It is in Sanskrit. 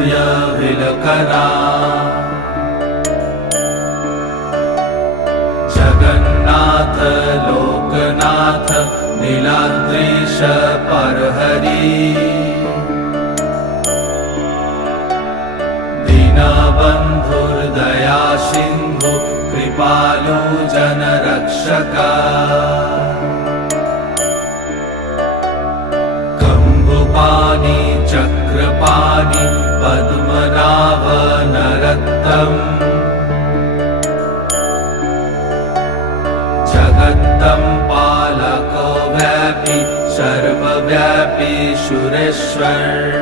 अनसूय विलकरा जगन्नाथ लोकनाथ नीलाद्रीश परहरि दीनबन्धुर्दया सिन्धु कृपालु जनरक्षका कम्बुपाणि चक्रपाणि पद्मनाभ नरोत्तम जगत्तं पालको व्यापी सर्वव्यापी सुरेश्वर